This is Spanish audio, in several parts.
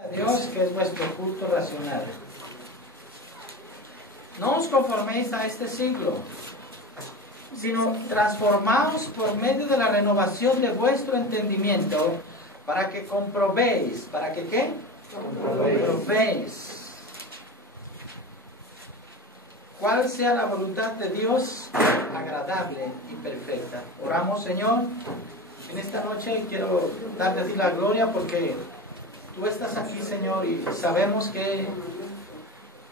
A Dios, que es vuestro culto racional. No os conforméis a este siglo, sino transformaos por medio de la renovación de vuestro entendimiento, para que comprobéis. ¿Para que qué? Comprobéis. ¿Cuál sea la voluntad de Dios, agradable y perfecta? Oramos, Señor. En esta noche quiero darte a ti la gloria porque tú estás aquí, Señor, y sabemos que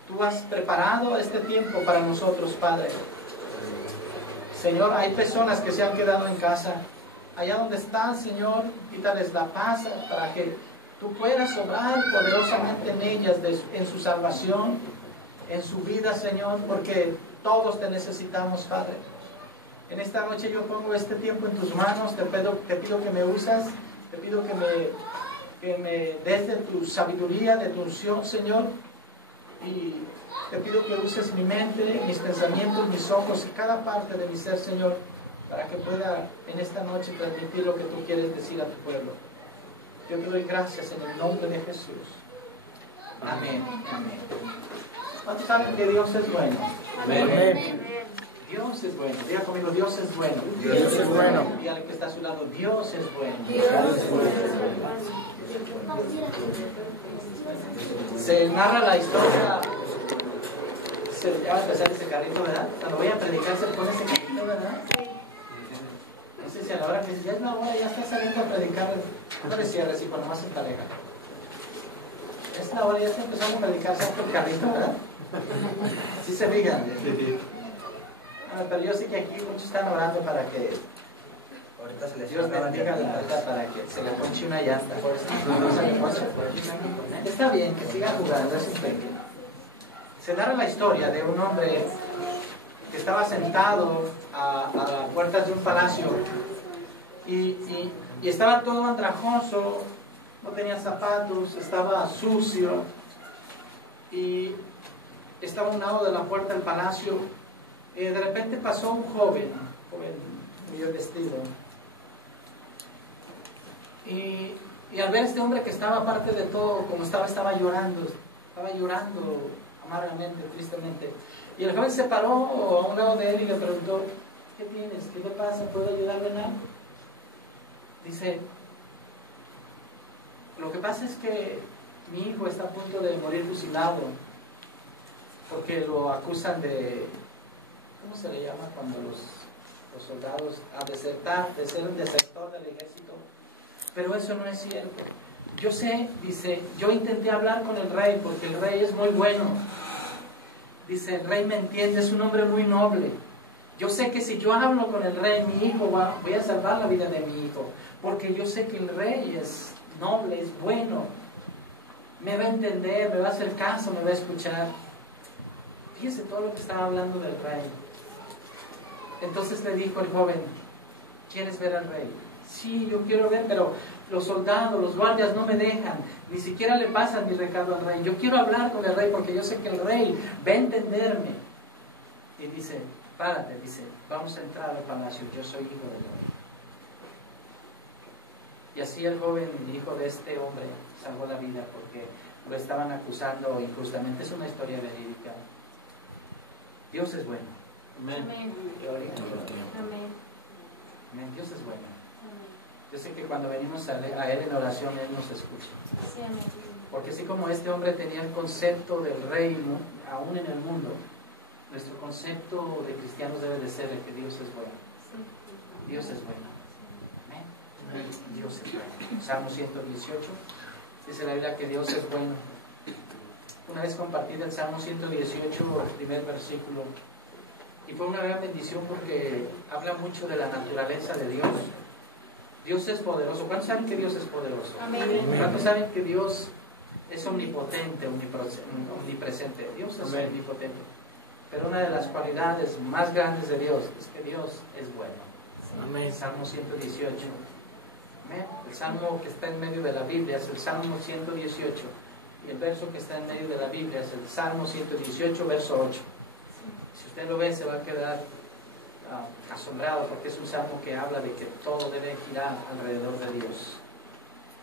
tú has preparado este tiempo para nosotros, Padre. Señor, hay personas que se han quedado en casa. Allá donde están, Señor, quítales la paz para que tú puedas obrar poderosamente en ellas, en su salvación, en su vida, Señor, porque todos te necesitamos, Padre. En esta noche yo pongo este tiempo en tus manos, te pido que me usas, te pido que me des de tu sabiduría, de tu unción, Señor, y te pido que uses mi mente, mis pensamientos, mis ojos y cada parte de mi ser, Señor, para que pueda en esta noche transmitir lo que tú quieres decir a tu pueblo. Yo te doy gracias en el nombre de Jesús. Amén. Amén. ¿Cuántos saben que Dios es bueno? Amén. Dios es bueno. Diga conmigo, Dios es bueno. Dios es bueno. Y al que está a su lado, Dios es bueno. Dios es bueno. Se narra la historia. Ya va a empezar ese carrito, ¿verdad? Cuando voy a predicar se pone ese carrito, ¿verdad? No sé si a la hora que dice, ya es la hora, ya está saliendo a predicar. No le cierres y cuando más se pareja. Es la hora, ya está empezando a predicar, ¿sabes el carrito, verdad? Sí se fijan. Pero yo sé que aquí muchos están orando para que Ahorita se les Dios bendiga la alta para que se le ponche una llanta. Por eso no se le ponche. Está bien, que siga jugando, es un pequeño. Se narra la historia de un hombre que estaba sentado a las puertas de un palacio y estaba todo andrajoso, no tenía zapatos, estaba sucio y estaba a un lado de la puerta del palacio. De repente pasó un joven muy bien vestido, y al ver a este hombre que estaba, aparte de todo, como estaba llorando amargamente, tristemente, y el joven se paró a un lado de él y le preguntó: ¿qué tienes? ¿Qué le pasa? ¿Puedo ayudarle en algo? Dice: lo que pasa es que mi hijo está a punto de morir fusilado porque lo acusan de, ¿cómo se le llama cuando los soldados a desertar, de ser un desertor del ejército? Pero eso no es cierto. Yo sé, dice, yo intenté hablar con el rey porque el rey es muy bueno. Dice, el rey me entiende, es un hombre muy noble. Yo sé que si yo hablo con el rey, mi hijo voy a salvar la vida de mi hijo, porque yo sé que el rey es noble, es bueno. Me va a entender, me va a hacer caso, me va a escuchar. Fíjese todo lo que estaba hablando del rey. Entonces le dijo el joven: ¿quieres ver al rey? Sí, yo quiero ver, pero los soldados, los guardias no me dejan, ni siquiera le pasan mi recado al rey. Yo quiero hablar con el rey porque yo sé que el rey va a entenderme. Y dice: párate, dice, vamos a entrar al palacio, yo soy hijo del rey. Y así el joven, hijo de este hombre, salvó la vida porque lo estaban acusando injustamente. Es una historia verídica. Dios es bueno. Amén. Amén. Amén. Dios es bueno. Yo sé que cuando venimos a Él en oración, Él nos escucha. Porque así como este hombre tenía el concepto del reino, aún en el mundo, nuestro concepto de cristianos debe de ser el que Dios es bueno. Dios es bueno. Amén. Dios es bueno. Salmo 118, dice la Biblia que Dios es bueno. Una vez compartí el Salmo 118, el primer versículo, y fue una gran bendición porque habla mucho de la naturaleza de Dios. Dios es poderoso. ¿Cuántos saben que Dios es poderoso? Amén. ¿Cuántos saben que Dios es omnipotente, omnipresente? Dios es omnipotente. Pero una de las cualidades más grandes de Dios es que Dios es bueno. Amén. Salmo 118. Amén. El salmo que está en medio de la Biblia es el Salmo 118. Y el verso que está en medio de la Biblia es el Salmo 118, verso 8. Si usted lo ve, se va a quedar asombrado, porque es un salmo que habla de que todo debe girar alrededor de Dios.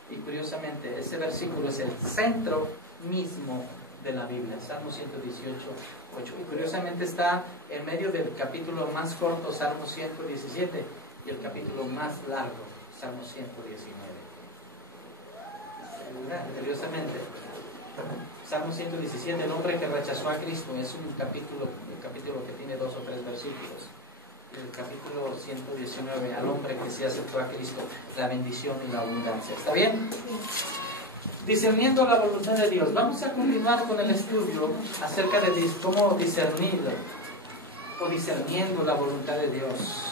Y curiosamente, ese versículo es el centro mismo de la Biblia, Salmo 118, 8. Y curiosamente está en medio del capítulo más corto, Salmo 117, y el capítulo más largo, Salmo 119. Curiosamente, Salmo 117, el hombre que rechazó a Cristo, es un capítulo que tiene 2 o 3 versículos. El capítulo 119, al hombre que se aceptó a Cristo, la bendición y la abundancia. ¿Está bien? Discerniendo la voluntad de Dios. Vamos a continuar con el estudio acerca de cómo discernir o discerniendo la voluntad de Dios.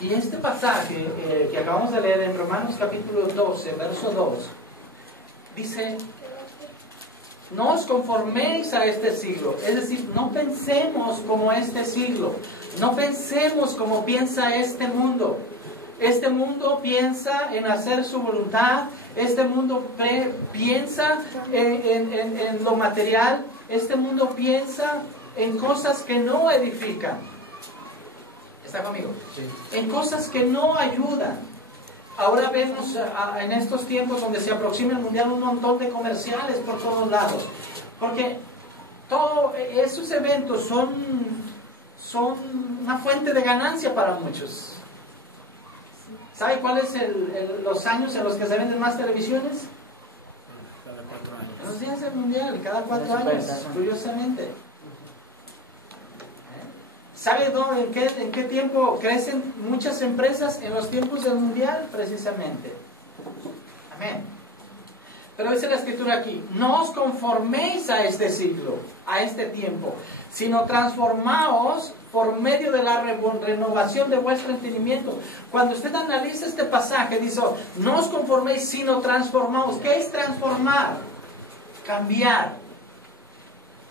Y este pasaje que acabamos de leer en Romanos capítulo 12, verso 2, dice: no os conforméis a este siglo. Es decir, no pensemos como este siglo. No pensemos como piensa este mundo. Este mundo piensa en hacer su voluntad. Este mundo piensa en lo material. Este mundo piensa en cosas que no edifican. ¿Está conmigo? Sí. En cosas que no ayudan. Ahora vemos en estos tiempos donde se aproxima el mundial un montón de comerciales por todos lados. Porque todos esos eventos son una fuente de ganancia para muchos. ¿Sabe cuáles los años en los que se venden más televisiones? Cada 4 años. En los días del mundial, cada 4 años, curiosamente. ¿Sabe en qué tiempo crecen muchas empresas? En los tiempos del mundial, precisamente. Amén. Pero dice la escritura aquí: no os conforméis a este siglo, a este tiempo, sino transformaos por medio de la renovación de vuestro entendimiento. Cuando usted analiza este pasaje, dice: no os conforméis, sino transformaos. ¿Qué es transformar? Cambiar.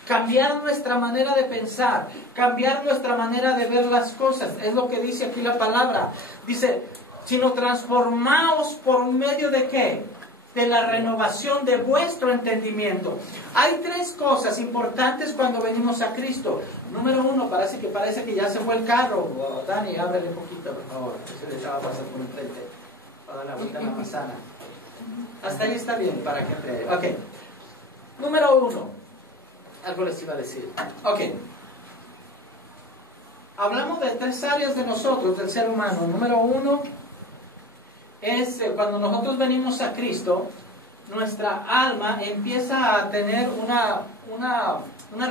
Cambiar nuestra manera de pensar, cambiar nuestra manera de ver las cosas. Es lo que dice aquí la palabra. Dice: sino transformaos por medio de ¿qué? De la renovación de vuestro entendimiento. Hay 3 cosas importantes cuando venimos a Cristo. Número 1, parece que ya se fue el carro. Oh, Dani, ábrele un poquito, por favor. Se le echaba a pasar por enfrente para dar la vuelta a la manzana. Hasta ahí está bien, para que entre. Ok. Número 1. Algo les iba a decir. Ok. Hablamos de 3 áreas de nosotros, del ser humano. Número 1 es cuando nosotros venimos a Cristo, nuestra alma empieza a tener una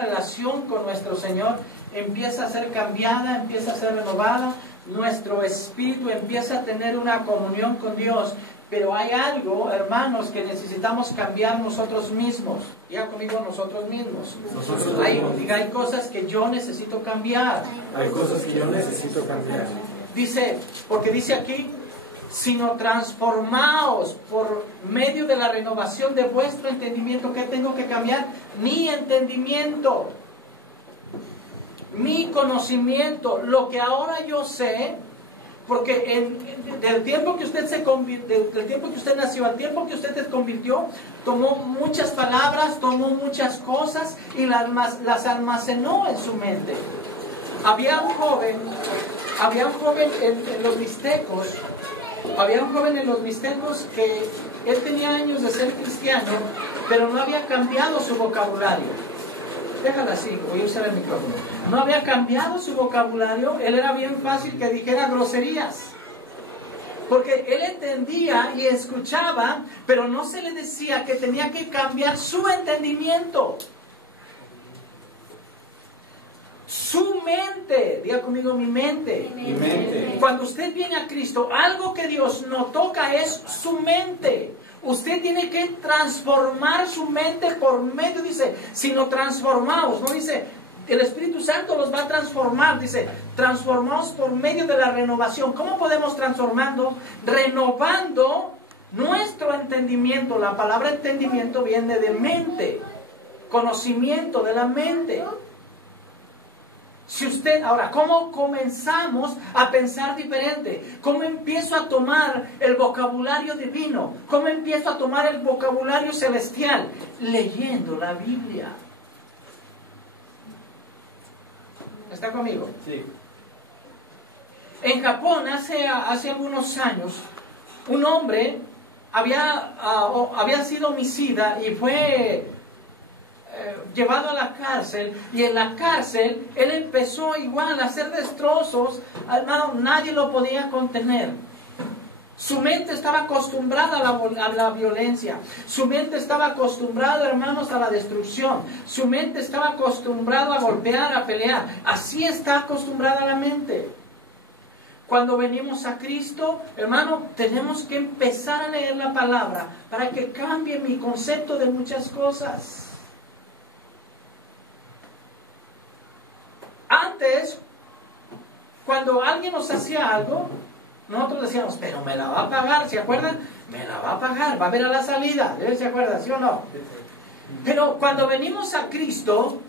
relación con nuestro Señor, empieza a ser cambiada, empieza a ser renovada, nuestro espíritu empieza a tener una comunión con Dios. Pero hay algo, hermanos, que necesitamos cambiar nosotros mismos. Diga conmigo, nosotros mismos. Hay cosas que yo necesito cambiar. Hay cosas que yo necesito cambiar. Porque dice aquí: sino transformaos por medio de la renovación de vuestro entendimiento. ¿Qué tengo que cambiar? Mi entendimiento, mi conocimiento, lo que ahora yo sé. Porque del tiempo que usted del tiempo que usted nació al tiempo que usted se convirtió, tomó muchas palabras, tomó muchas cosas y las almacenó en su mente. Había un joven en los Mixtecos. Había un joven en los Mixtecos que él tenía años de ser cristiano, pero no había cambiado su vocabulario. Déjala así, voy a usar el micrófono. No había cambiado su vocabulario. Él era bien fácil que dijera groserías. Porque él entendía y escuchaba, pero no se le decía que tenía que cambiar su entendimiento. Su mente, diga conmigo, mi mente. Mi mente. Cuando usted viene a Cristo, algo que Dios no toca es su mente. Usted tiene que transformar su mente por medio, dice, sino transformaos, no dice, el Espíritu Santo los va a transformar, dice, transformaos por medio de la renovación. ¿Cómo podemos transformando? Renovando nuestro entendimiento. La palabra entendimiento viene de mente, conocimiento de la mente. Ahora, ¿cómo comenzamos a pensar diferente? ¿Cómo empiezo a tomar el vocabulario divino? ¿Cómo empiezo a tomar el vocabulario celestial? Leyendo la Biblia. ¿Está conmigo? Sí. En Japón, hace algunos años, un hombre había sido homicida y fue llevado a la cárcel, y en la cárcel él empezó igual a hacer destrozos. Hermano, nadie lo podía contener. Su mente estaba acostumbrada a la violencia. Su mente estaba acostumbrada, hermanos, a la destrucción. Su mente estaba acostumbrada a golpear, a pelear. Así está acostumbrada la mente. Cuando venimos a Cristo, hermano, tenemos que empezar a leer la palabra para que cambie mi concepto de muchas cosas. Antes, cuando alguien nos hacía algo, nosotros decíamos, pero me la va a pagar, ¿se acuerdan? Me la va a pagar, va a ver a la salida, ¿se acuerdan? ¿Sí o no? Pero cuando venimos a Cristo,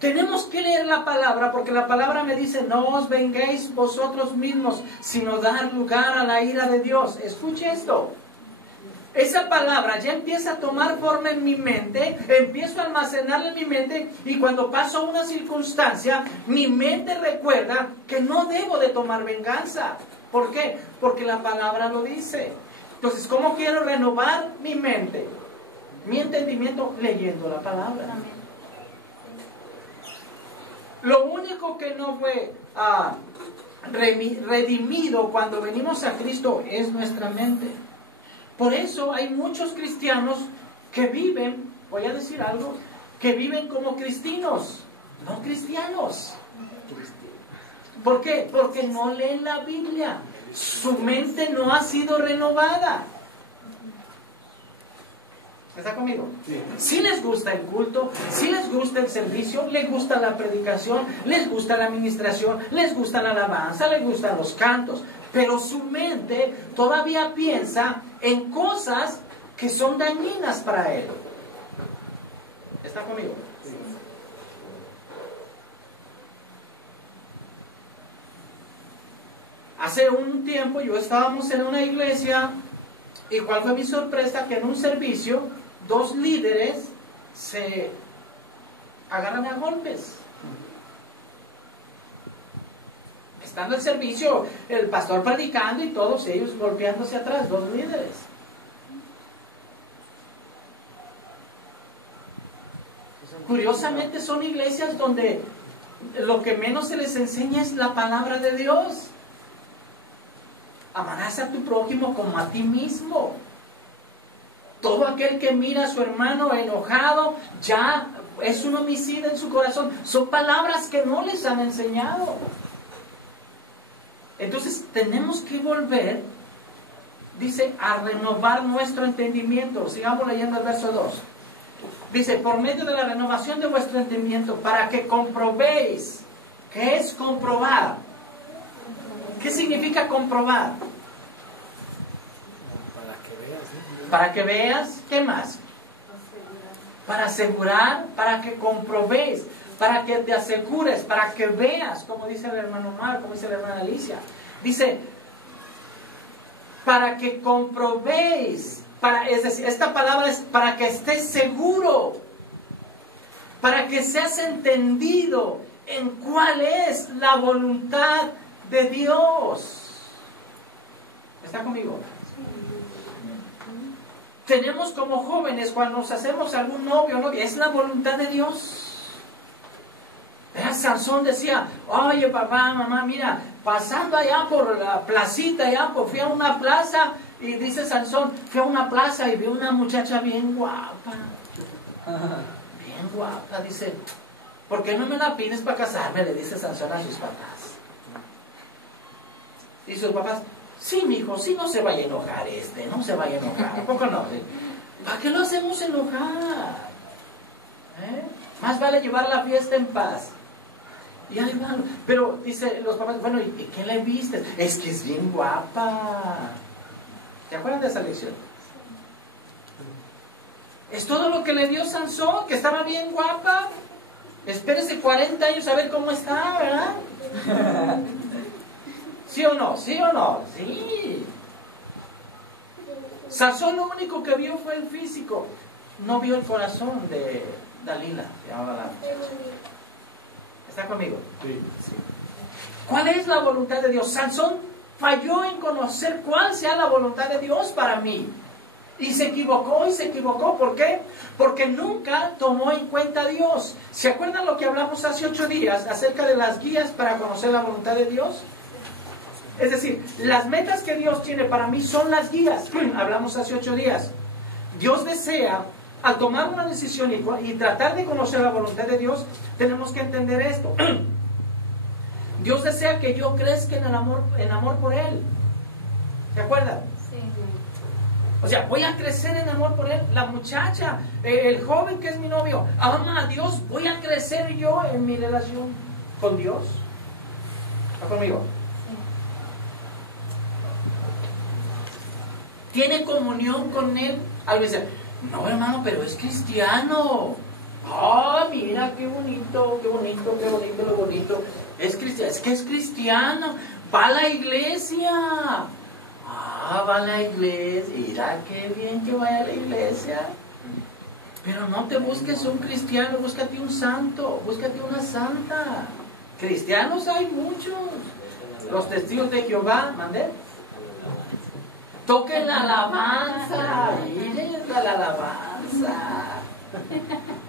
tenemos que leer la palabra, porque la palabra me dice, no os venguéis vosotros mismos, sino dar lugar a la ira de Dios. Escuche esto. Esa palabra ya empieza a tomar forma en mi mente, empiezo a almacenarla en mi mente, y cuando paso una circunstancia, mi mente recuerda que no debo de tomar venganza. ¿Por qué? Porque la palabra lo dice. Entonces, ¿cómo quiero renovar mi mente? Mi entendimiento leyendo la palabra. Lo único que no fue redimido cuando venimos a Cristo es nuestra mente. Por eso hay muchos cristianos que viven, voy a decir algo, que viven como cristianos, no cristianos. ¿Por qué? Porque no leen la Biblia. Su mente no ha sido renovada. ¿Está conmigo? Sí les gusta el culto, sí les gusta el servicio, les gusta la predicación, les gusta la administración, les gusta la alabanza, les gustan los cantos, pero su mente todavía piensa en cosas que son dañinas para él. ¿Está conmigo? Hace un tiempo estábamos en una iglesia, y cuál fue mi sorpresa, que en un servicio 2 líderes se agarran a golpes. Estando el servicio, el pastor predicando y todos ellos golpeándose atrás, 2 líderes. Curiosamente son iglesias donde lo que menos se les enseña es la palabra de Dios. Amarás a tu prójimo como a ti mismo. Todo aquel que mira a su hermano enojado ya es un homicida en su corazón. Son palabras que no les han enseñado. Entonces tenemos que volver, dice, a renovar nuestro entendimiento. Sigamos leyendo el verso 2. Dice, por medio de la renovación de vuestro entendimiento, para que comprobéis. ¿Qué es comprobar? ¿Qué significa comprobar? Para que veas, ¿qué más? Para asegurar, para que comprobéis, para que te asegures, para que veas, como dice el hermano Omar, como dice la hermana Alicia. Dice, para que comprobéis, es decir, esta palabra es para que estés seguro, para que seas entendido en cuál es la voluntad de Dios. ¿Está conmigo? Tenemos como jóvenes, cuando nos hacemos algún novio o novia, es la voluntad de Dios. Sansón decía, oye papá, mamá, mira, pasando allá por la placita, fui a una plaza, y dice Sansón, fui a una plaza y vi una muchacha bien guapa. Bien guapa, dice, ¿por qué no me la pides para casarme? Le dice Sansón a sus papás. Y sus papás, sí, mijo, sí, no se vaya a enojar no se vaya a enojar. ¿A poco no? ¿Para qué lo hacemos enojar? Más vale llevar la fiesta en paz. Y ahí va. Pero dice los papás, bueno, ¿y qué le viste? Es que es bien guapa. ¿Te acuerdan de esa lección? Es todo lo que le dio Sansón, que estaba bien guapa. Espérese 40 años a ver cómo está, ¿verdad? ¿Sí o no? ¿Sí o no? Sí. Sansón lo único que vio fue el físico. No vio el corazón de Dalila, se llamaba la muchacha. ¿Está conmigo? Sí. ¿Cuál es la voluntad de Dios? Sansón falló en conocer cuál sea la voluntad de Dios para mí. Y se equivocó y se equivocó. ¿Por qué? Porque nunca tomó en cuenta a Dios. ¿Se acuerdan lo que hablamos hace 8 días acerca de las guías para conocer la voluntad de Dios? Es decir, las metas que Dios tiene para mí son las guías. Hablamos hace 8 días. Dios desea, al tomar una decisión y tratar de conocer la voluntad de Dios, tenemos que entender esto. Dios desea que yo crezca en amor por Él. ¿Se acuerdan? Sí. O sea, voy a crecer en amor por Él. La muchacha, el joven que es mi novio, ama a Dios. Voy a crecer yo en mi relación con Dios. ¿Está conmigo? Sí. ¿Tiene comunión con Él? Alguien dice, no hermano, pero es cristiano. Ah, mira, qué bonito, qué bonito, qué bonito, lo bonito. Es cristiano, es que es cristiano. Va a la iglesia. Ah, va a la iglesia. Mira, qué bien que vaya a la iglesia. Pero no te busques un cristiano, búscate un santo, búscate una santa. Cristianos hay muchos. Los testigos de Jehová, mandé. Toquen la alabanza, miren la alabanza.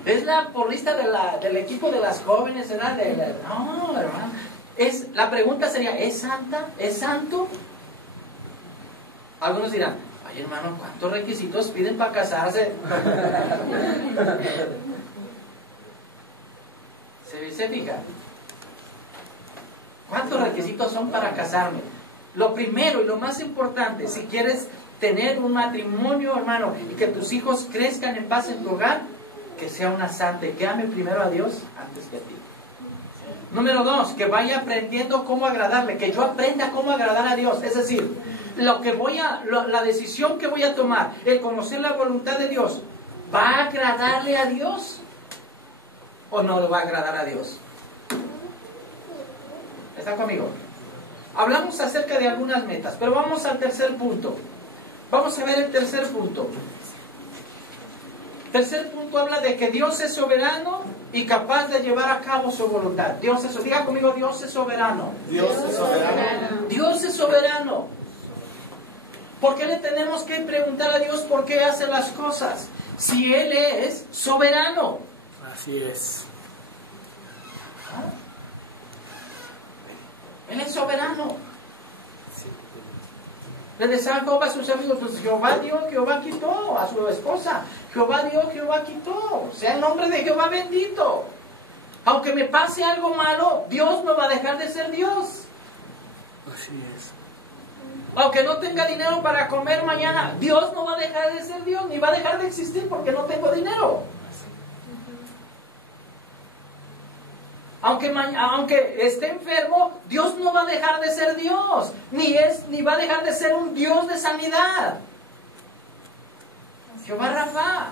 Es la porrista del equipo de las jóvenes, ¿verdad? No, hermano. La pregunta sería, ¿es santa? ¿Es santo? Algunos dirán, ay hermano, ¿cuántos requisitos piden para casarse? ¿Se fija? ¿Cuántos requisitos son para casarme? Lo primero y lo más importante, si quieres tener un matrimonio, hermano, y que tus hijos crezcan en paz en tu hogar, que sea una santa y que ame primero a Dios antes que a ti. Número 2, que vaya aprendiendo cómo agradarle, que yo aprenda cómo agradar a Dios. Es decir, la decisión que voy a tomar, el conocer la voluntad de Dios, ¿va a agradarle a Dios? ¿O no le va a agradar a Dios? ¿Está conmigo? Hablamos acerca de algunas metas, pero vamos al tercer punto. Vamos a ver el tercer punto. Tercer punto habla de que Dios es soberano y capaz de llevar a cabo su voluntad. Diga conmigo, Dios es soberano. Dios es soberano. Dios es soberano. ¿Por qué le tenemos que preguntar a Dios por qué hace las cosas? Si Él es soberano. Así es. Él es soberano. Le decía Jehová a sus amigos, pues Jehová dio, Jehová quitó, a su esposa. Jehová dio, Jehová quitó. Sea el nombre de Jehová bendito. Aunque me pase algo malo, Dios no va a dejar de ser Dios. Así es. Aunque no tenga dinero para comer mañana, Dios no va a dejar de ser Dios, ni va a dejar de existir porque no tengo dinero. Aunque esté enfermo, Dios no va a dejar de ser Dios, ni va a dejar de ser un Dios de sanidad. Jehová Rafa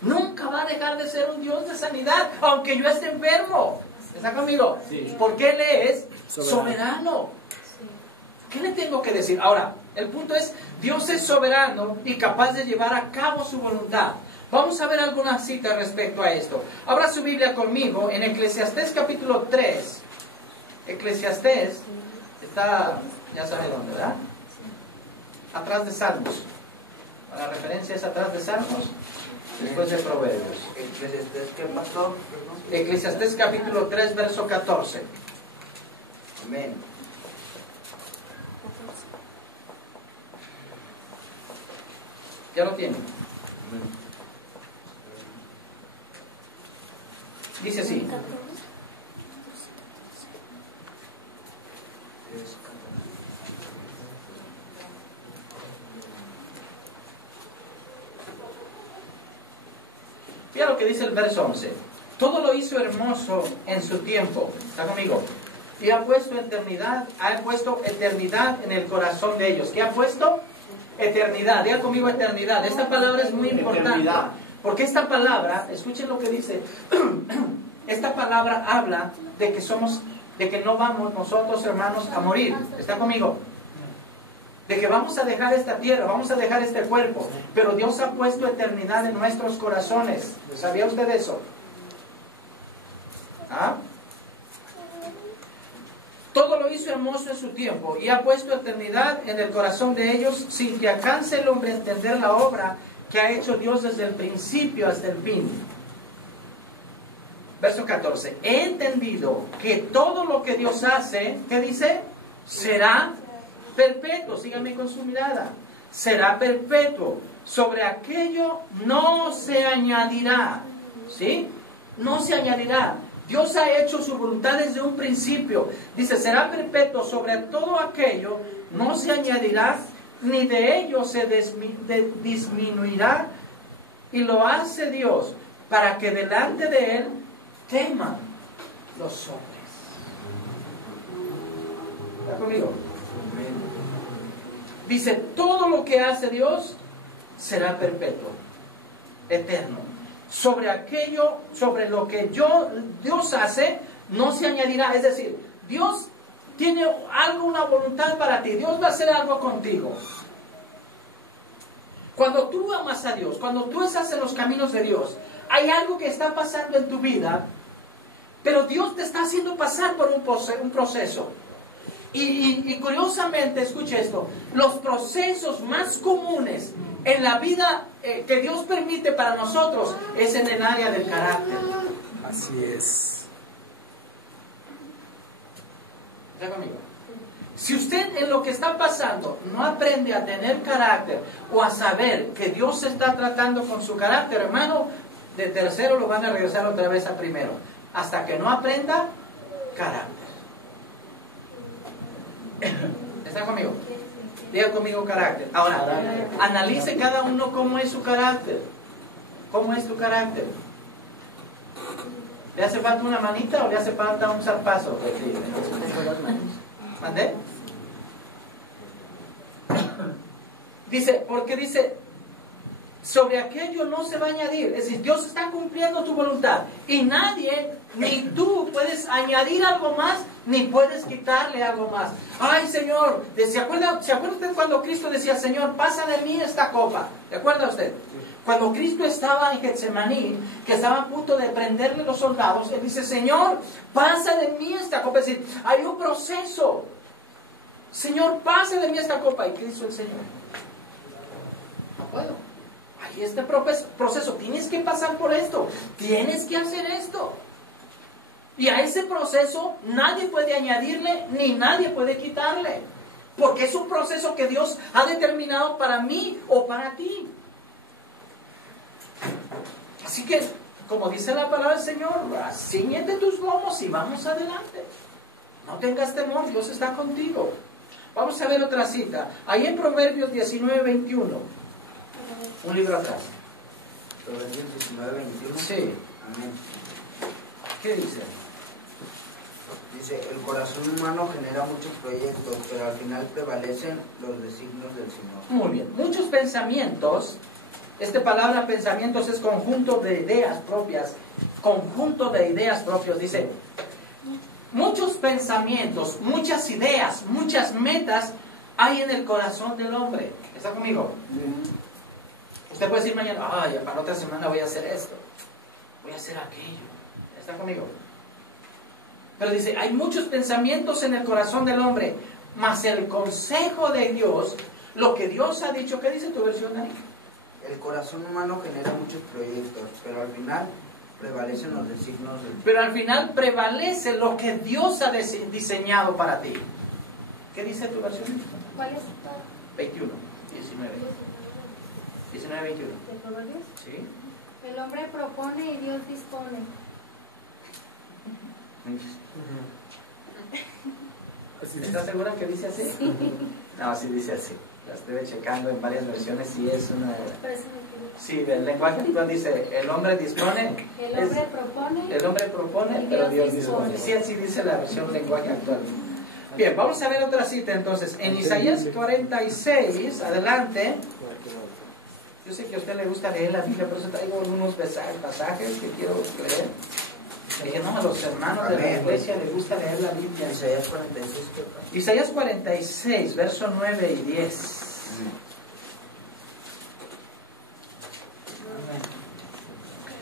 nunca va a dejar de ser un Dios de sanidad, aunque yo esté enfermo. ¿Está conmigo? Sí. Porque Él es soberano. ¿Qué le tengo que decir? Ahora, el punto es, Dios es soberano y capaz de llevar a cabo su voluntad. Vamos a ver algunas citas respecto a esto. Abra su Biblia conmigo en Eclesiastés capítulo 3. Eclesiastés está, ya sabe dónde, ¿verdad? Atrás de Salmos. La referencia es atrás de Salmos, después de Proverbios. ¿Eclesiastés qué pasó? Eclesiastés capítulo 3, verso 14. Amén. ¿Ya lo tienen? Amén. Dice así. Mira lo que dice el verso 11. Todo lo hizo hermoso en su tiempo. ¿Está conmigo? Y ha puesto eternidad en el corazón de ellos. ¿Qué ha puesto? Eternidad. Diga conmigo eternidad. Esta palabra es muy importante. Eternidad. Porque esta palabra, escuchen lo que dice, esta palabra habla de que no vamos nosotros, hermanos, a morir. ¿Está conmigo? De que vamos a dejar esta tierra, vamos a dejar este cuerpo, pero Dios ha puesto eternidad en nuestros corazones. ¿Sabía usted eso? ¿Ah? Todo lo hizo hermoso en su tiempo y ha puesto eternidad en el corazón de ellos sin que alcance el hombre a entender la obra que ha hecho Dios desde el principio hasta el fin. Verso 14. He entendido que todo lo que Dios hace, ¿qué dice? Será perpetuo. Síganme con su mirada. Será perpetuo. Sobre aquello no se añadirá. ¿Sí? No se añadirá. Dios ha hecho su voluntad desde un principio. Dice, será perpetuo. Sobre todo aquello no se añadirá, ni de ello se disminuirá. Y lo hace Dios para que delante de Él teman los hombres. ¿Está conmigo? Dice, todo lo que hace Dios será perpetuo, eterno. Sobre aquello, sobre lo que Dios hace, no se añadirá. Es decir, Dios tiene algo, una voluntad para ti. Dios va a hacer algo contigo. Cuando tú amas a Dios, cuando tú estás en los caminos de Dios, hay algo que está pasando en tu vida, pero Dios te está haciendo pasar por un proceso. Y curiosamente, escuche esto, los procesos más comunes en la vida que Dios permite para nosotros es en el área del carácter. Así es. ¿Está conmigo? Si usted en lo que está pasando no aprende a tener carácter o a saber que Dios se está tratando con su carácter, hermano, de tercero lo van a regresar otra vez a primero, hasta que no aprenda carácter. ¿Está conmigo? Diga conmigo carácter. Ahora, analice cada uno cómo es su carácter. ¿Cómo es tu carácter? ¿Le hace falta una manita o le hace falta un zarpazo? ¿Mandé? Dice, porque dice, sobre aquello no se va a añadir. Es decir, Dios está cumpliendo tu voluntad. Y nadie, ni tú, puedes añadir algo más, ni puedes quitarle algo más. Ay, Señor, ¿se acuerda usted cuando Cristo decía, Señor, pasa de mí esta copa? ¿Se acuerda usted? Cuando Cristo estaba en Getsemaní, que estaba a punto de prenderle los soldados, Él dice, Señor, pasa de mí esta copa. Es decir, hay un proceso. Señor, pasa de mí esta copa. ¿Y qué hizo el Señor? No puedo. Hay este proceso. Tienes que pasar por esto. Tienes que hacer esto. Y a ese proceso nadie puede añadirle ni nadie puede quitarle. Porque es un proceso que Dios ha determinado para mí o para ti. Así que, como dice la palabra del Señor, ciñete tus lomos y vamos adelante. No tengas temor, Dios está contigo. Vamos a ver otra cita. Ahí en Proverbios 19:21. Un libro atrás. Proverbios 19:21. Sí. Amén. ¿Qué dice? Dice, el corazón humano genera muchos proyectos, pero al final prevalecen los designios del Señor. Muy bien. Muchos pensamientos. Esta palabra pensamientos es conjunto de ideas propias. Conjunto de ideas propias. Dice, muchos pensamientos, muchas ideas, muchas metas hay en el corazón del hombre. ¿Está conmigo? Usted puede decir mañana, ay, para otra semana voy a hacer esto, voy a hacer aquello. ¿Está conmigo? Pero dice, hay muchos pensamientos en el corazón del hombre, mas el consejo de Dios, lo que Dios ha dicho, ¿qué dice tu versión ahí? El corazón humano genera muchos proyectos, pero al final prevalecen los designios del Señor. Pero al final prevalece lo que Dios ha diseñado para ti. ¿Qué dice tu versión? ¿Cuál es? 21, 19. 19, 21. ¿De Proverbios? ¿Sí? El hombre propone y Dios dispone. ¿Estás segura que dice así? No, sí dice así. La estuve checando en varias versiones y es una... Sí, el lenguaje actual dice, el hombre dispone... El hombre propone, pero Dios dispone. Sí, así dice la versión lenguaje actual. Bien, vamos a ver otra cita entonces. En Isaías 46, adelante. Yo sé que a usted le gusta leer la Biblia, por eso traigo algunos pasajes que quiero leer. Que no, a los hermanos de la iglesia les gusta leer la Biblia. Isaías 46, ¿qué pasa? Isaías 46, versos 9 y 10.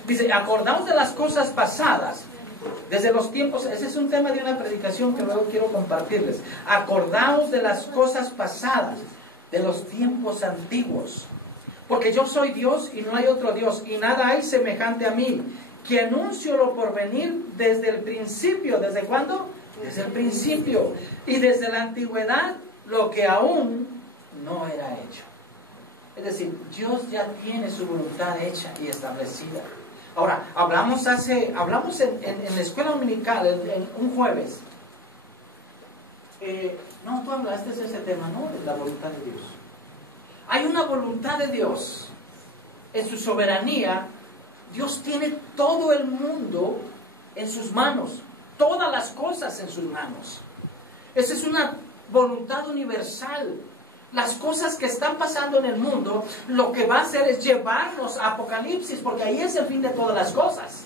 Dice, acordaos de las cosas pasadas, Desde los tiempos, ese es un tema de una predicación que luego quiero compartirles. Acordaos de las cosas pasadas, de los tiempos antiguos. Porque yo soy Dios y no hay otro Dios, y nada hay semejante a mí, que anuncio lo por venir desde el principio. ¿Desde cuándo? Desde el principio. Y desde la antigüedad, lo que aún no era hecho. Es decir, Dios ya tiene su voluntad hecha y establecida. Ahora, hablamos en la escuela dominical, en un jueves. No, tú hablaste de ese tema, ¿no? De la voluntad de Dios. Hay una voluntad de Dios. En su soberanía, Dios tiene todo el mundo en sus manos. Todas las cosas en sus manos. Esa es una voluntad universal. Las cosas que están pasando en el mundo, lo que va a hacer es llevarnos a Apocalipsis, porque ahí es el fin de todas las cosas.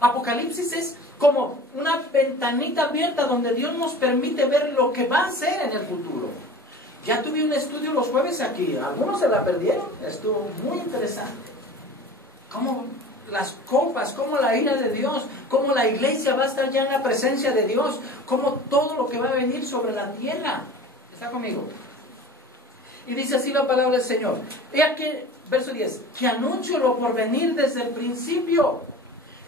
Apocalipsis es como una ventanita abierta donde Dios nos permite ver lo que va a hacer en el futuro. Ya tuve un estudio los jueves aquí, algunos se la perdieron, estuvo muy interesante. Cómo las copas, cómo la ira de Dios, cómo la iglesia va a estar ya en la presencia de Dios, cómo todo lo que va a venir sobre la tierra. ¿Está conmigo? Y dice así la palabra del Señor. Vea que, verso 10, que anuncio lo por venir desde el principio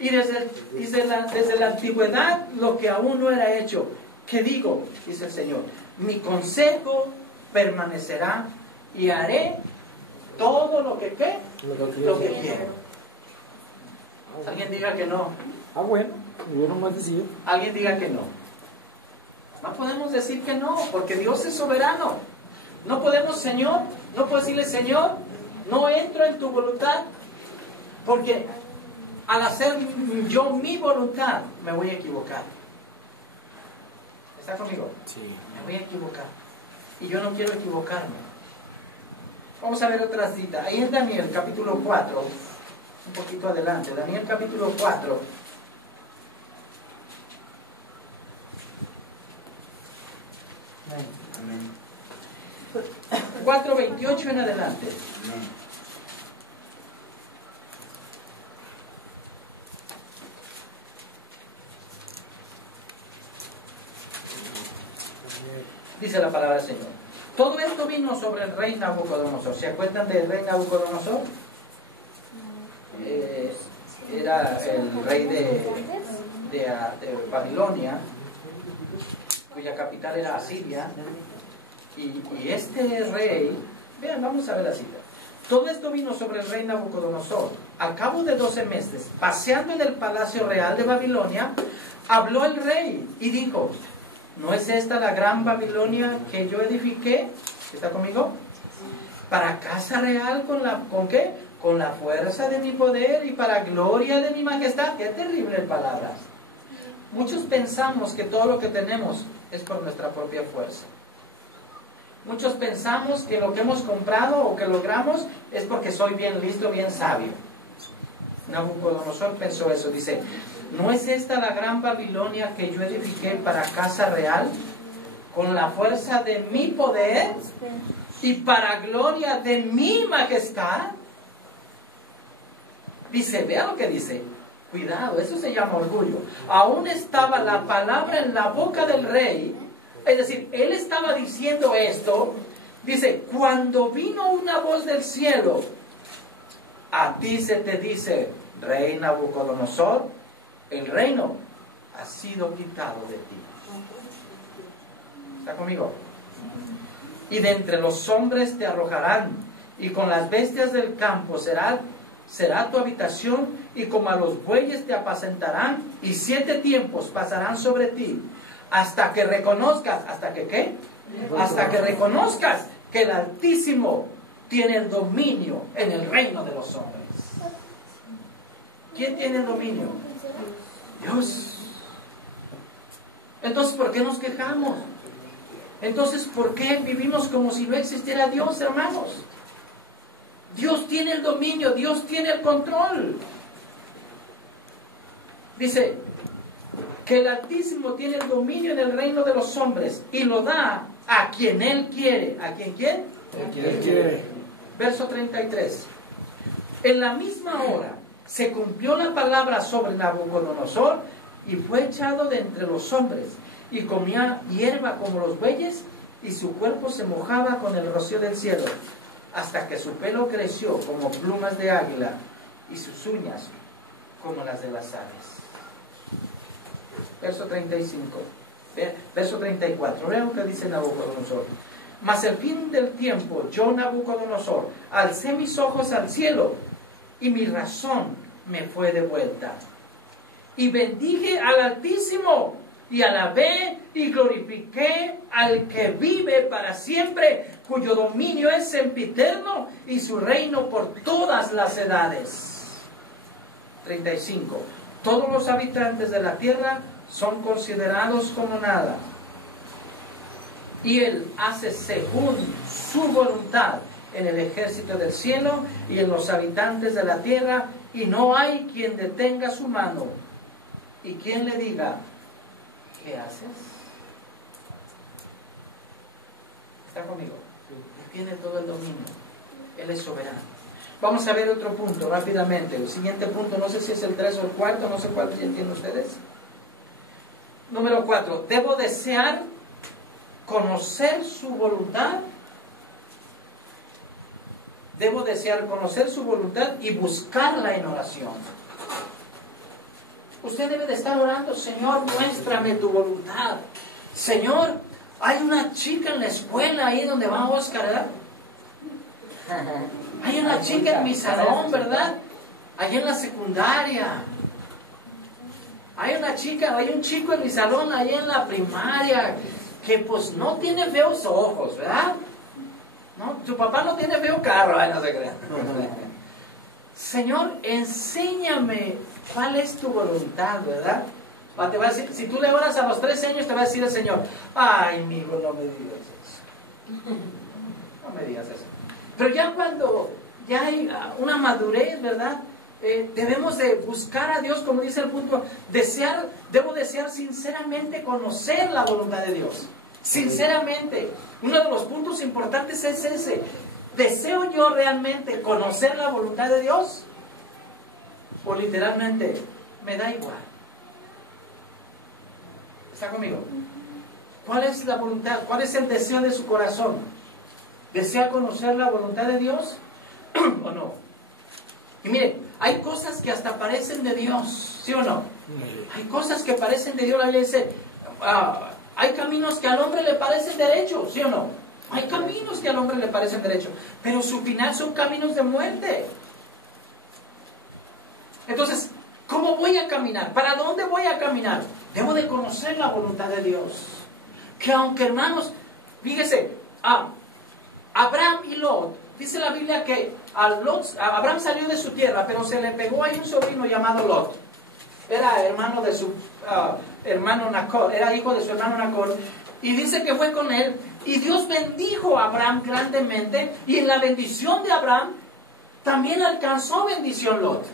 y desde la antigüedad lo que aún no era hecho. ¿Qué digo? Dice el Señor. Mi consejo permanecerá y haré todo lo que ¿qué? Lo que quiero. Alguien diga que no. Bueno, yo nomás decía. Alguien diga que no. No podemos decir que no, porque Dios es soberano. No podemos, Señor, no puedo decirle, Señor, no entro en tu voluntad, porque al hacer yo mi voluntad, me voy a equivocar. ¿Está conmigo? Sí. Me voy a equivocar. Y yo no quiero equivocarme. Vamos a ver otra cita. Ahí en Daniel, capítulo 4, un poquito adelante. Daniel, capítulo 4. Amén. 4:28 en adelante. Amén. Dice la palabra del Señor. Todo esto vino sobre el rey Nabucodonosor. ¿Se acuerdan del rey Nabucodonosor? Era el rey de Babilonia, cuya capital era Asiria. Y este rey, vean, vamos a ver la cita. Todo esto vino sobre el rey Nabucodonosor. Al cabo de 12 meses, paseando en el palacio real de Babilonia, habló el rey y dijo: ¿no es esta la gran Babilonia que yo edifiqué? ¿Está conmigo? Para casa real, ¿con qué? Con la fuerza de mi poder y para gloria de mi majestad. Qué terribles palabras. Muchos pensamos que todo lo que tenemos es por nuestra propia fuerza. Muchos pensamos que lo que hemos comprado o que logramos es porque soy bien listo, bien sabio. Nabucodonosor pensó eso. Dice: ¿no es esta la gran Babilonia que yo edifiqué para casa real, con la fuerza de mi poder y para gloria de mi majestad? Dice, vea lo que dice. Cuidado, eso se llama orgullo. Aún estaba la palabra en la boca del rey. Es decir, él estaba diciendo esto. Dice: cuando vino una voz del cielo, a ti se te dice, rey Nabucodonosor, el reino ha sido quitado de ti. ¿Está conmigo? Y de entre los hombres te arrojarán, y con las bestias del campo será tu habitación, y como a los bueyes te apacentarán, y 7 tiempos pasarán sobre ti, hasta que reconozcas, ¿hasta que qué? Hasta que reconozcas que el Altísimo tiene el dominio en el reino de los hombres. ¿Quién tiene el dominio? Dios. Entonces, ¿por qué nos quejamos? Entonces, ¿por qué vivimos como si no existiera Dios, hermanos? Dios tiene el dominio, Dios tiene el control. Dice que el Altísimo tiene el dominio en el reino de los hombres y lo da a quien Él quiere. ¿A quien quiere? A quien Él quiere. Verso 33. En la misma hora se cumplió la palabra sobre Nabucodonosor y fue echado de entre los hombres, y comía hierba como los bueyes, y su cuerpo se mojaba con el rocío del cielo, hasta que su pelo creció como plumas de águila, y sus uñas como las de las aves. Verso 35. Verso 34. Vean lo que dice Nabucodonosor. Mas el fin del tiempo, yo, Nabucodonosor, alcé mis ojos al cielo, y mi razón me fue devuelta. Y bendije al Altísimo, y alabé y glorifiqué al que vive para siempre, cuyo dominio es sempiterno, y su reino por todas las edades. 35. Todos los habitantes de la tierra son considerados como nada, y Él hace según su voluntad en el ejército del cielo y en los habitantes de la tierra, y no hay quien detenga su mano y quien le diga: ¿qué haces? ¿Está conmigo? Él tiene todo el dominio. Él es soberano. Vamos a ver otro punto rápidamente. El siguiente punto, no sé si es el 3 o el 4, no sé cuál entienden ustedes. Número 4. Debo desear conocer su voluntad. Debo desear conocer su voluntad y buscarla en oración. Usted debe de estar orando: Señor, muéstrame tu voluntad. Señor, hay una chica en la escuela ahí donde va Oscar, ¿verdad? Hay una chica en mi salón, ¿verdad? Allí en la secundaria. Hay una chica, hay un chico en mi salón, ahí en la primaria, que pues no tiene feos ojos, ¿verdad? No, tu papá no tiene feo carro, no se crean. Señor, enséñame cuál es tu voluntad, ¿verdad? Te va a decir, si tú le oras a los 13 años, te va a decir el Señor: ay, mi hijo, no me digas eso. No me digas eso. Pero ya cuando ya hay una madurez, ¿verdad? Debemos de buscar a Dios, como dice el punto, debo desear sinceramente conocer la voluntad de Dios. Sinceramente, uno de los puntos importantes es ese. ¿Deseo yo realmente conocer la voluntad de Dios? O literalmente, me da igual. ¿Está conmigo? ¿Cuál es la voluntad? ¿Cuál es el deseo de su corazón? ¿Desea conocer la voluntad de Dios o no? Y miren, hay cosas que hasta parecen de Dios, ¿sí o no? Hay cosas que parecen de Dios. La Biblia dice, hay caminos que al hombre le parecen derechos, ¿sí o no? Hay caminos que al hombre le parecen derechos, pero su final son caminos de muerte. Entonces, ¿cómo voy a caminar? ¿Para dónde voy a caminar? Debo de conocer la voluntad de Dios. Que aunque, hermanos, fíjese, Abraham y Lot, dice la Biblia que Abraham salió de su tierra, pero se le pegó ahí un sobrino llamado Lot. Era hermano de su hermano Nacor, era hijo de su hermano Nacor, y dice que fue con él, y Dios bendijo a Abraham grandemente, y en la bendición de Abraham también alcanzó bendición Lot.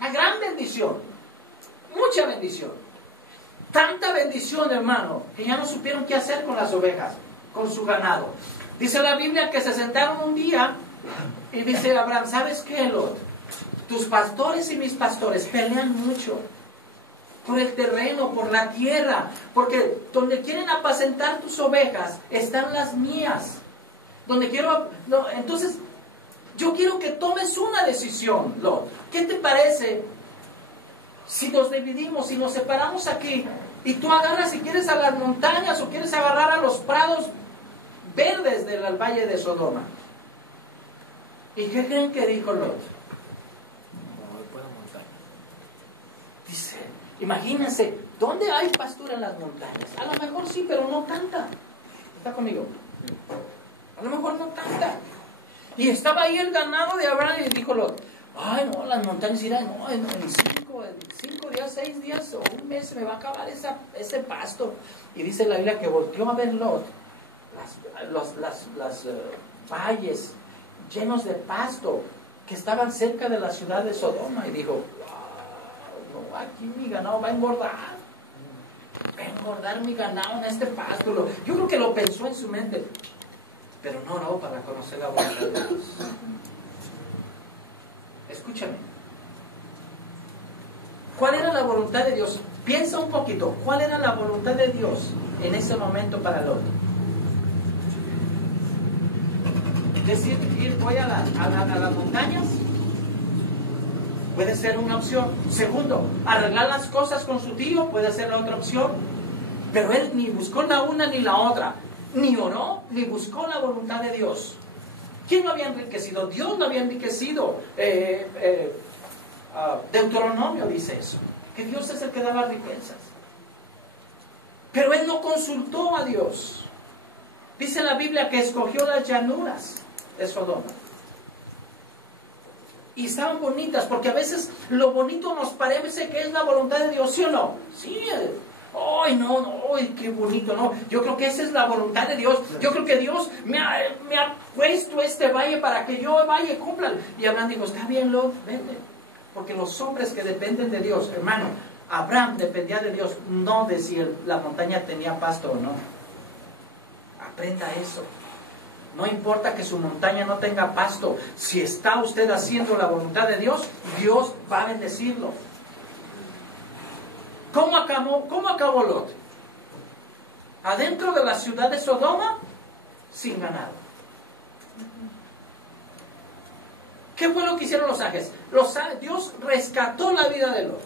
Una gran bendición, mucha bendición. Tanta bendición, hermano, que ya no supieron qué hacer con las ovejas, con su ganado. Dice la Biblia que se sentaron un día y dice Abraham: ¿sabes qué, Lot? Tus pastores y mis pastores pelean mucho por el terreno, por la tierra, porque donde quieren apacentar tus ovejas están las mías. Entonces, yo quiero que tomes una decisión, Lot. ¿Qué te parece si nos dividimos, si nos separamos aquí, y tú agarras, si quieres, a las montañas o quieres agarrar a los prados verdes del valle de Sodoma? ¿Y qué creen que dijo Lot? Dice, imagínense, ¿dónde hay pastura en las montañas? A lo mejor sí, pero no tanta. ¿Está conmigo? A lo mejor no tanta. Y estaba ahí el ganado de Abraham, y dijo Lot: ay, no, las montañas irán, no, en 5 días, 6 días o un mes se me va a acabar ese pasto. Y dice la Biblia que volteó a ver Lot las valles llenos de pasto que estaban cerca de la ciudad de Sodoma, y dijo: wow, no, aquí mi ganado va a engordar. Va a engordar mi ganado en este pasto. Yo creo que lo pensó en su mente, pero no oró para conocer la voluntad de Dios. Escúchame. ¿Cuál era la voluntad de Dios? Piensa un poquito, ¿cuál era la voluntad de Dios en ese momento para Lot? Decir, voy a las montañas, puede ser una opción. Segundo, arreglar las cosas con su tío, puede ser la otra opción. Pero él ni buscó la una ni la otra, ni oró, ni buscó la voluntad de Dios. ¿Quién lo había enriquecido? Dios lo había enriquecido. Deuteronomio dice eso, que Dios es el que daba riquezas. Pero él no consultó a Dios. Dice la Biblia que escogió las llanuras de Sodoma. Y estaban bonitas, porque a veces lo bonito nos parece que es la voluntad de Dios, ¿sí o no? Sí. ¡Ay, no! ¡Ay, qué bonito! No, yo creo que esa es la voluntad de Dios. Yo creo que Dios me ha puesto este valle para que yo vaya y cumpla. Y Abraham dijo, está bien, Lot, vete. Porque los hombres que dependen de Dios, hermano, Abraham dependía de Dios, no de si la montaña tenía pasto o no. Aprenda eso. No importa que su montaña no tenga pasto. Si está usted haciendo la voluntad de Dios, Dios va a bendecirlo. ¿Cómo acabó Lot? Adentro de la ciudad de Sodoma, sin ganado. ¿Qué fue lo que hicieron los ángeles? Dios rescató la vida de Lot.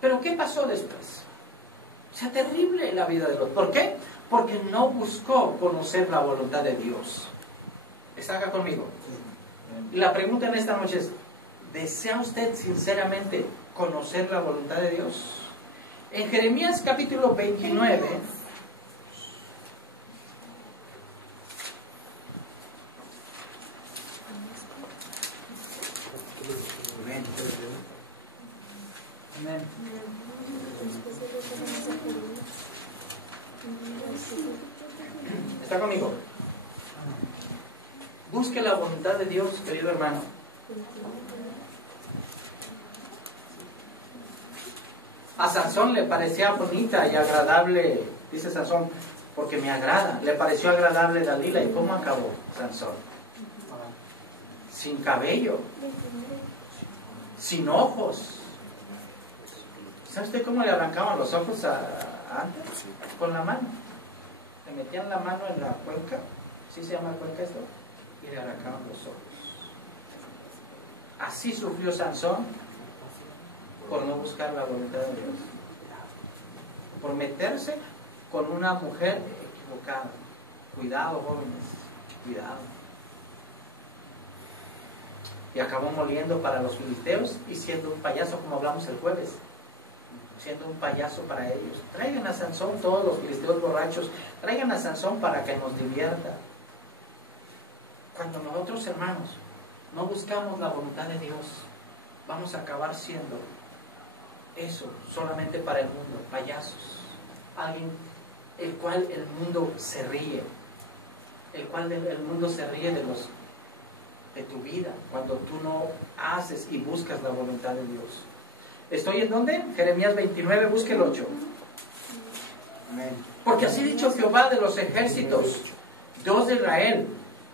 ¿Pero qué pasó después? O sea, terrible la vida de Lot. ¿Por qué? Porque no buscó conocer la voluntad de Dios. ¿Está acá conmigo? Y la pregunta en esta noche es, ¿desea usted sinceramente conocer la voluntad de Dios? En Jeremías capítulo 29, Amén. ¿Está conmigo? Busque la voluntad de Dios, querido hermano. A Sansón le parecía bonita y agradable, dice Sansón, porque me agrada. Le pareció agradable Dalila. ¿Y cómo acabó Sansón? Sin cabello, sin ojos. ¿Sabe usted cómo le arrancaban los ojos antes? Con la mano. Le metían la mano en la cuenca, ¿sí se llama cuenca esto? Y le arrancaban los ojos. Así sufrió Sansón por no buscar la voluntad de Dios, por meterse con una mujer equivocada. Cuidado, jóvenes, cuidado. Y acabó moliendo para los filisteos y siendo un payaso, como hablamos el jueves, siendo un payaso para ellos. Traigan a Sansón, todos los filisteos borrachos, traigan a Sansón para que nos divierta. Cuando nosotros, hermanos, no buscamos la voluntad de Dios, vamos a acabar siendo eso solamente para el mundo, payasos. Alguien el cual el mundo se ríe, el cual el mundo se ríe de tu vida cuando tú no haces y buscas la voluntad de Dios. ¿Estoy en dónde? Jeremías 29, busque el 8. Amén. Porque así ha dicho Jehová de los ejércitos, Dios de Israel,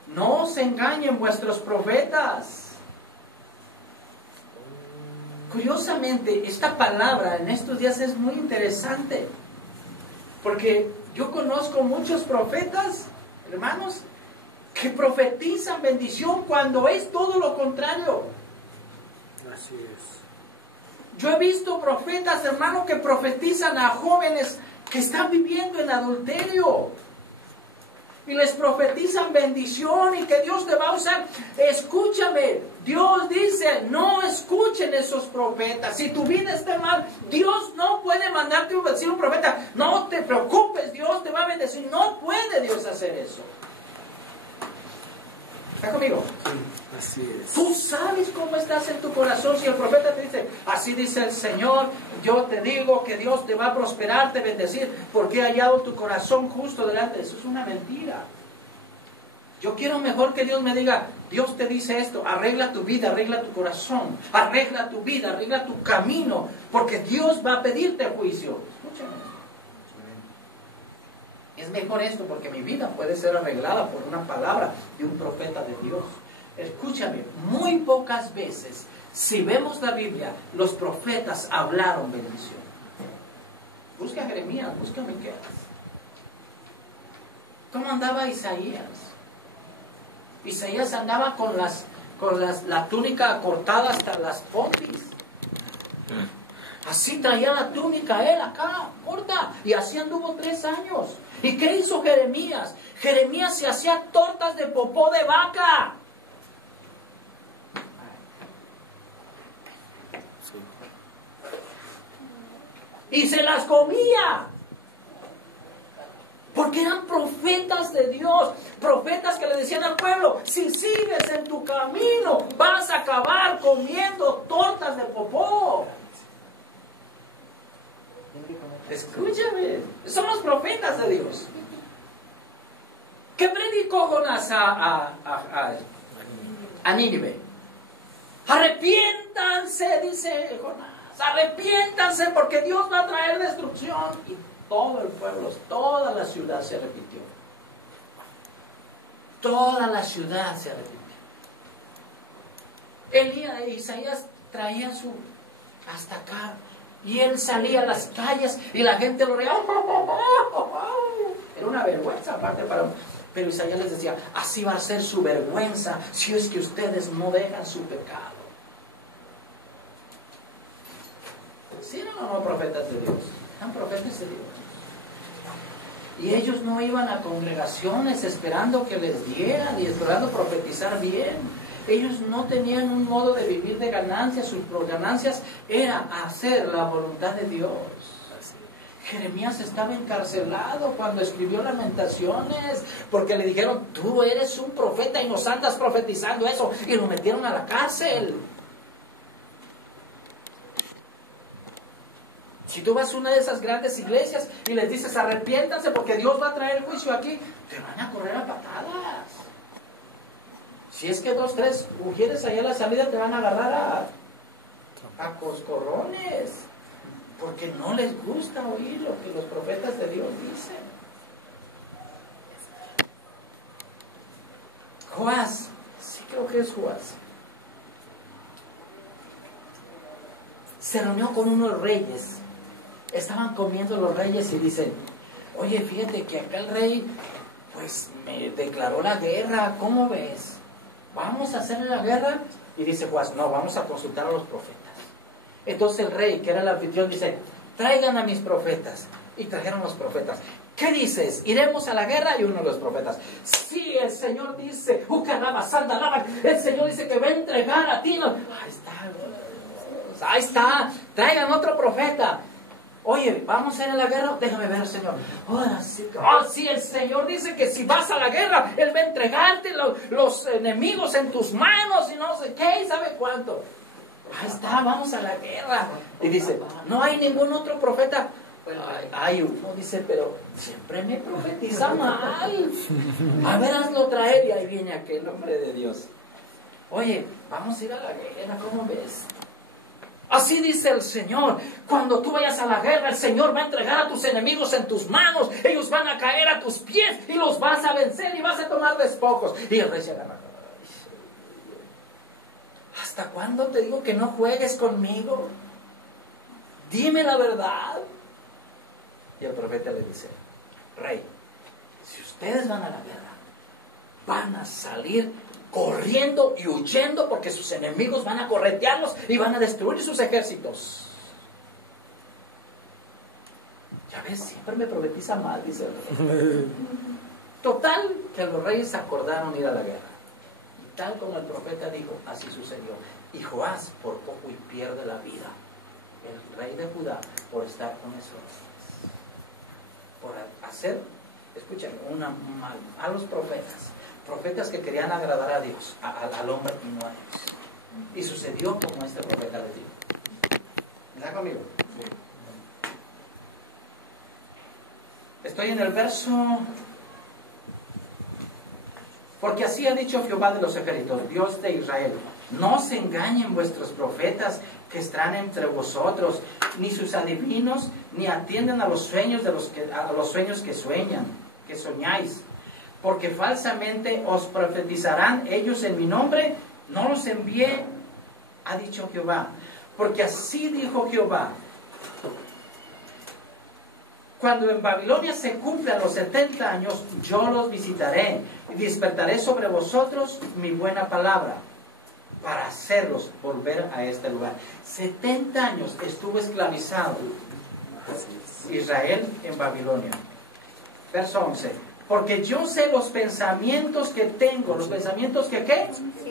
no os engañen vuestros profetas. Curiosamente, esta palabra en estos días es muy interesante, porque yo conozco muchos profetas, hermanos, que profetizan bendición cuando es todo lo contrario. Así es. Yo he visto profetas, hermanos, que profetizan a jóvenes que están viviendo en adulterio. Y les profetizan bendición y que Dios te va a usar. Escúchame, Dios dice, no escuchen esos profetas. Si tu vida está mal, Dios no puede mandarte a decir un profeta, no te preocupes, Dios te va a bendecir. No puede Dios hacer eso. ¿Está conmigo? Sí, así es. Tú sabes cómo estás en tu corazón. Si el profeta te dice, así dice el Señor, yo te digo que Dios te va a prosperar, te bendecir, porque he hallado tu corazón justo delante. Eso es una mentira. Yo quiero mejor que Dios me diga, Dios te dice esto, arregla tu vida, arregla tu corazón, arregla tu vida, arregla tu camino, porque Dios va a pedirte juicio. Escúchame. Es mejor esto porque mi vida puede ser arreglada por una palabra de un profeta de Dios. Escúchame, muy pocas veces, si vemos la Biblia, los profetas hablaron bendición. Busca a Jeremías, busca a Miqueas. ¿Cómo andaba Isaías? Isaías andaba con la túnica cortada hasta las pompis. Así traía la túnica él acá, corta. Y así anduvo 3 años. ¿Y qué hizo Jeremías? Jeremías se hacía tortas de popó de vaca. Y se las comía. Porque eran profetas de Dios. Profetas que le decían al pueblo: si sigues en tu camino, vas a acabar comiendo tortas de popó. Escúchame, son los profetas de Dios. ¿Qué predicó Jonás a Nínive? Arrepiéntanse, dice Jonás. Arrepiéntanse porque Dios va a traer destrucción. Y todo el pueblo, toda la ciudad se arrepintió. Toda la ciudad se arrepintió. Isaías traía su hasta acá. Y él salía a las calles y la gente lo reía. Era una vergüenza aparte para... Pero Isaías les decía: así va a ser su vergüenza si es que ustedes no dejan su pecado. ¿Sí eran o no profetas de Dios? Eran profetas de Dios. Y ellos no iban a congregaciones esperando que les dieran y esperando profetizar bien. Ellos no tenían un modo de vivir de ganancias. Sus ganancias era hacer la voluntad de Dios. Jeremías estaba encarcelado cuando escribió Lamentaciones, porque le dijeron: tú eres un profeta y nos andas profetizando eso, y lo metieron a la cárcel. Si tú vas a una de esas grandes iglesias y les dices: arrepiéntanse porque Dios va a traer juicio aquí, te van a correr a patadas. Si es que 2, 3 mujeres allá a la salida te van a agarrar a coscorrones, porque no les gusta oír lo que los profetas de Dios dicen. Joás, sí creo que es Joás, se reunió con unos reyes. Estaban comiendo los reyes y dicen: oye, fíjate que acá el rey pues me declaró la guerra, ¿cómo ves? ¿Vamos a hacerle la guerra? Y dice Joás: no, vamos a consultar a los profetas. Entonces el rey, que era el anfitrión, dice: traigan a mis profetas. Y trajeron los profetas. ¿Qué dices? ¿Iremos a la guerra? Y uno de los profetas: sí, el Señor dice, el Señor dice que va a entregar a ti. Ahí está, traigan otro profeta. Oye, ¿vamos a ir a la guerra? Déjame ver al Señor. Ahora sí, sí, el Señor dice que si vas a la guerra, Él va a entregarte los enemigos en tus manos y no sé qué, y sabe cuánto. Ahí está, vamos a la guerra. Y dice: no hay ningún otro profeta. Hay uno, dice, pero siempre me profetiza mal. A ver, hazlo traer. Y ahí viene aquel hombre de Dios. Oye, vamos a ir a la guerra, ¿cómo ves? Así dice el Señor: cuando tú vayas a la guerra, el Señor va a entregar a tus enemigos en tus manos. Ellos van a caer a tus pies y los vas a vencer y vas a tomar despojos. Y el rey se agarra: ¿hasta cuándo te digo que no juegues conmigo? Dime la verdad. Y el profeta le dice: rey, si ustedes van a la guerra, van a salir corriendo y huyendo, porque sus enemigos van a corretearlos y van a destruir sus ejércitos. Ya ves, siempre me profetiza mal, dice el rey. Total, que los reyes acordaron ir a la guerra. Y tal como el profeta dijo, así sucedió. Y Joás por poco y pierde la vida, el rey de Judá, por estar con esos, por hacer, escuchen, a los profetas que querían agradar a Dios, al hombre y no a Dios. Y sucedió como este profeta le dijo. ¿Está conmigo? Sí. Estoy en el verso: porque así ha dicho Jehová de los ejércitos, Dios de Israel: no se engañen vuestros profetas que están entre vosotros, ni sus adivinos, ni atiendan a los sueños que sueñan, que soñáis. Porque falsamente os profetizarán ellos en mi nombre, no los envié, ha dicho Jehová. Porque así dijo Jehová: no se engañen vuestros profetas que están entre vosotros, ni sus adivinos, ni atiendan a los sueños que sueñan, que soñáis. Porque falsamente os profetizarán ellos en mi nombre, no los envié, ha dicho Jehová. Porque así dijo Jehová: porque así dijo Jehová: Cuando en Babilonia se cumplan los 70 años, yo los visitaré y despertaré sobre vosotros mi buena palabra para hacerlos volver a este lugar. 70 años estuvo esclavizado Israel en Babilonia. Verso 11. Porque yo sé los pensamientos que tengo. ¿Los pensamientos que qué?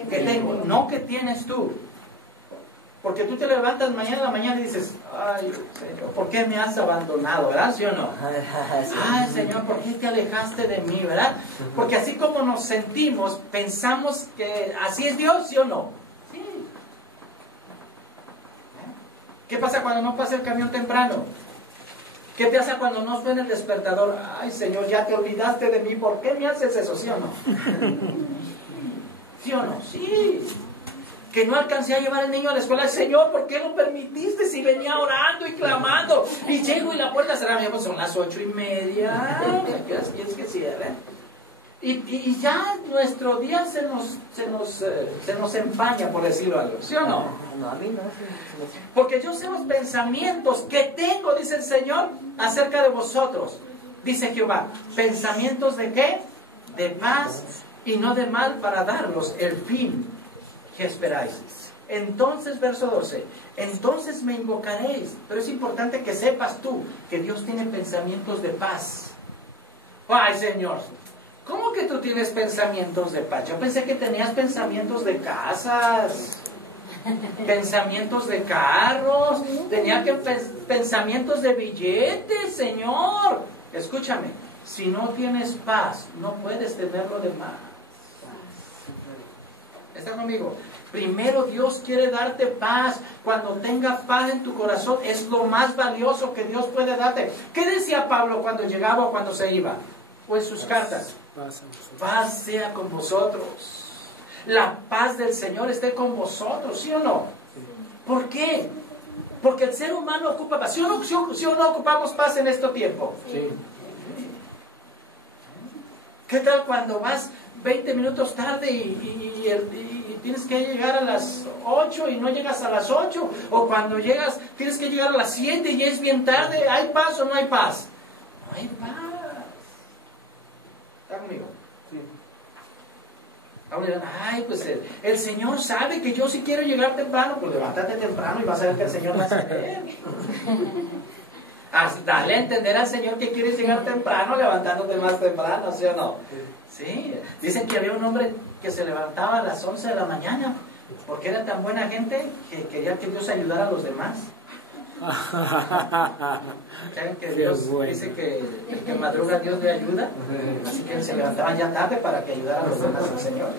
Que tengo, no que tienes tú. Porque tú te levantas mañana en la mañana y dices, ay, Señor, ¿por qué me has abandonado? ¿Verdad? ¿Sí o no? Ay, Señor, ¿por qué te alejaste de mí? ¿Verdad? Porque así como nos sentimos, pensamos que así es Dios, ¿sí o no? Sí. ¿Qué pasa cuando no pasa el camión temprano? ¿Qué pasa cuando no suena el despertador? Ay, Señor, ya te olvidaste de mí, ¿por qué me haces eso? ¿Sí o no? ¿Sí o no? Sí. Que no alcancé a llevar al niño a la escuela. Señor, ¿por qué lo permitiste? Si venía orando y clamando. Y llego y la puerta cerrada. Pues son las 8:30. ¿Qué quieres que cierre? Y ya nuestro día se nos empaña, por decirlo algo. ¿Sí o no? No, a mí no. Porque yo sé los pensamientos que tengo, dice el Señor, acerca de vosotros. Dice Jehová, ¿pensamientos de qué? De paz y no de mal, para darlos el fin que esperáis. Entonces, verso 12, entonces me invocaréis. Pero es importante que sepas tú que Dios tiene pensamientos de paz. Ay, Señor, ¿cómo que tú tienes pensamientos de paz? Yo pensé que tenías pensamientos de casas, pensamientos de carros, tenía que pensamientos de billetes, Señor. Escúchame, si no tienes paz, no puedes tener lo demás. ¿Está conmigo? Primero Dios quiere darte paz. Cuando tengas paz en tu corazón, es lo más valioso que Dios puede darte. ¿Qué decía Pablo cuando llegaba o cuando se iba? O en sus cartas. Paz sea con vosotros. La paz del Señor esté con vosotros, ¿sí o no? ¿Por qué? Porque el ser humano ocupa paz. ¿Sí o no ocupamos paz en este tiempo? Sí. ¿Qué tal cuando vas 20 minutos tarde y tienes que llegar a las 8 y no llegas a las 8? O cuando llegas, tienes que llegar a las 7 y es bien tarde. ¿Hay paz o no hay paz? No hay paz. ¿Está conmigo? Sí. Ahora dirán, ay, pues el Señor sabe que yo sí quiero llegar temprano. Pues levántate temprano y vas a ver que el Señor va a saber. Dale a entender al Señor que quieres llegar temprano, levantándote más temprano, ¿sí o no? Sí. Dicen que había un hombre que se levantaba a las 11 de la mañana porque era tan buena gente que quería que Dios ayudara a los demás. ¿Saben que Dios dice que el que madruga Dios le ayuda? Así que se levantaban ya tarde para que ayudara a los demás al Señor.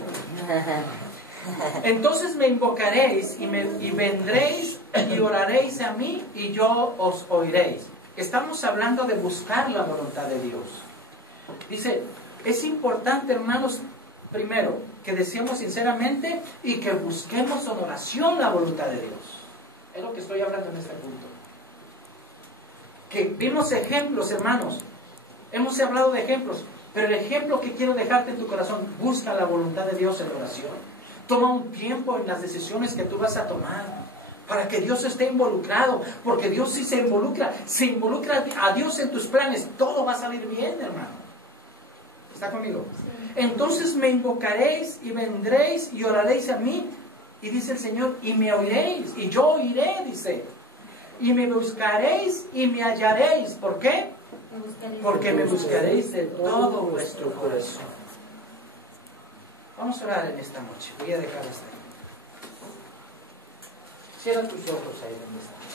Entonces me invocaréis y vendréis y oraréis a mí y yo os oiréis. Estamos hablando de buscar la voluntad de Dios. Dice, es importante, hermanos, primero, que deseemos sinceramente y que busquemos en oración la voluntad de Dios. Es lo que estoy hablando en este punto. Que vimos ejemplos, hermanos. Hemos hablado de ejemplos. Pero el ejemplo que quiero dejarte en tu corazón, busca la voluntad de Dios en oración. Toma un tiempo en las decisiones que tú vas a tomar para que Dios esté involucrado. Porque Dios sí se involucra a Dios en tus planes. Todo va a salir bien, hermano. ¿Está conmigo? Sí. Entonces me invocaréis y vendréis y oraréis a mí. Y dice el Señor, y me oiréis, y yo oiré, dice. Y me buscaréis y me hallaréis. ¿Por qué? Porque me buscaréis de todo vuestro corazón. Vamos a orar en esta noche. Voy a dejar hasta ahí. Cierra tus ojos ahí donde estás.